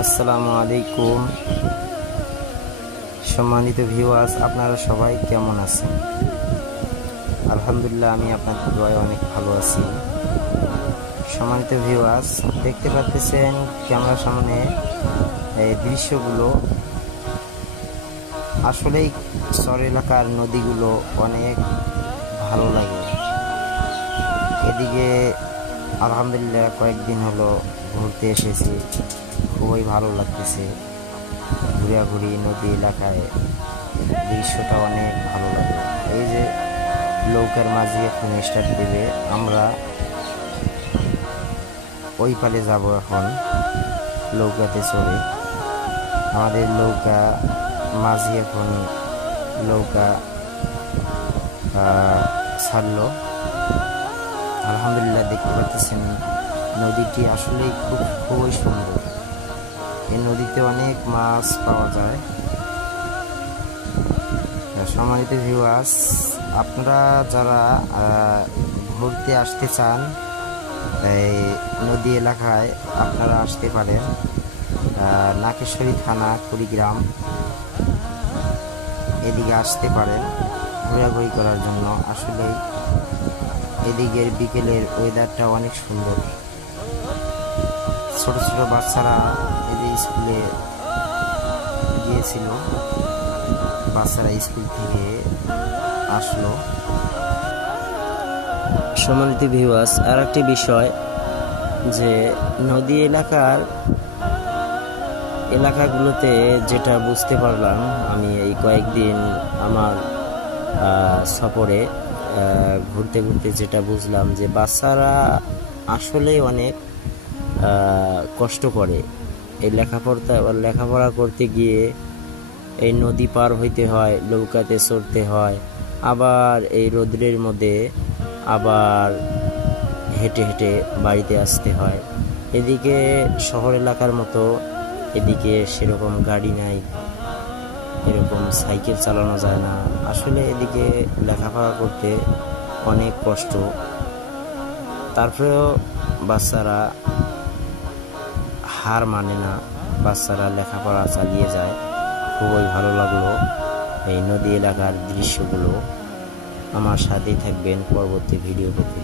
আসসালামু আলাইকুম সম্মানিত ভিউয়ার্স, আপনারা সবাই কেমন আছেন? আলহামদুলিল্লাহ, আমি আপনাদের দোয়ায় অনেক ভালো আছি। সম্মানিত ভিউয়ার্স, দেখতে পাচ্ছেন ক্যামেরার সামনে এই দৃশ্যগুলো। আসলেই চর এলাকার নদীগুলো অনেক ভালো লাগে। এদিকে আলহামদুলিল্লাহ কয়েকদিন হলো ঘুরতে এসেছি, খুবই ভালো লাগতেছে। ঘুরাঘুরি নদী এলাকায় দৃশ্যটা অনেক ভালো লাগে। এই যে নৌকার মাঝি এখন স্টার্ট দেবে, আমরা ওই পারে যাব। এখন নৌকাতে চড়ে আমাদের নৌকা মাঝি এখন নৌকা ছাড়লো। আলহামদুলিল্লাহ, দেখতে পাচ্ছেন নদীটি আসলেই খুবই সুন্দর। এই নদীতে অনেক মাছ পাওয়া যায়। সম্মানিত ভিউয়ার্স, আপনারা যারা ঘুরতে আসতে চান এই নদী এলাকায়, আপনারা আসতে পারেন। নাকেশ্বরী থানা, কুড়িগ্রাম, এদিকে আসতে পারেন ঘোরাঘুরি করার জন্য। আসলে এদিকের বিকেলের ওয়েদারটা অনেক সুন্দর। ছোট ছোট বাচ্চারা এদের স্কুলে গিয়েছিল, বাচ্চারা স্কুল থেকে আসলো। সম্মানিত ভিউয়ার্স, আর একটি বিষয় যে নদী এলাকাগুলোতে যেটা বুঝতে পারলাম আমি এই কয়েকদিন আমার সফরে ঘুরতে ঘুরতে, যেটা বুঝলাম যে বাচ্চারা আসলে অনেক কষ্ট করে। এই লেখাপড়া করতে গিয়ে এই নদী পার হইতে হয়, নৌকাতে চড়তে হয়, আবার এই রোদ্রের মধ্যে আবার হেঁটে হেঁটে বাড়িতে আসতে হয়। এদিকে শহর এলাকার মতো এদিকে সেরকম গাড়ি নাই, এরকম সাইকেল চালানো যায় না। আসলে এদিকে লেখাপড়া করতে অনেক কষ্ট। তারপরেও বাচ্চারা হার মানে না, বাচ্চারা লেখাপড়া চালিয়ে যায়। খুবই ভালো লাগলো এই নদী এলাকার দৃশ্যগুলো। আমার সাথেই থাকবেন পরবর্তী ভিডিও পেতে।